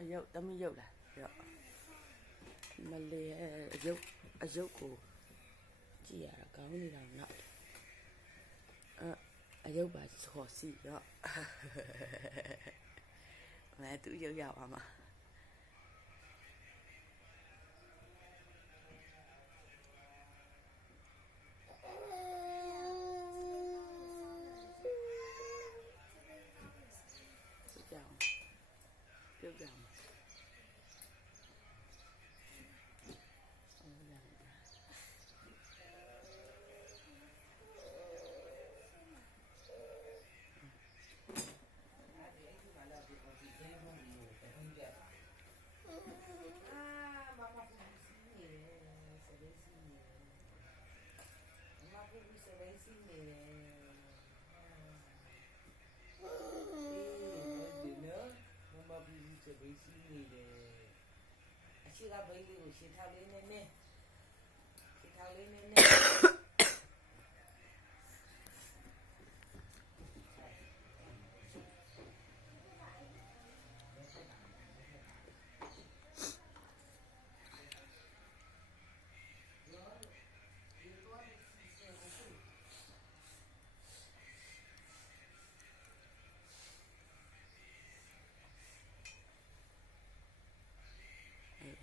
အယုတ်သမီးယုတ်လားရောမလေးအယုတ်ကိုကြည့်ရတာကောင်းနေတာနော်အယုတ်ပါဆော်စီရောမဲသူယုတ်ရပါမှာပြုတ်ကြအောင်ဘေးစီးနေတယ်အရှိကဘေးလေးကိုရှင်းထားလေးနဲ့ရှင်းထားလေးနဲ့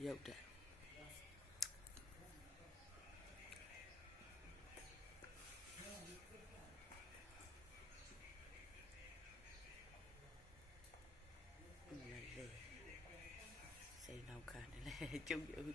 ရုပ်တယ်စိတ်နောက်ခံတယ်လေကျုပ်ရုပ်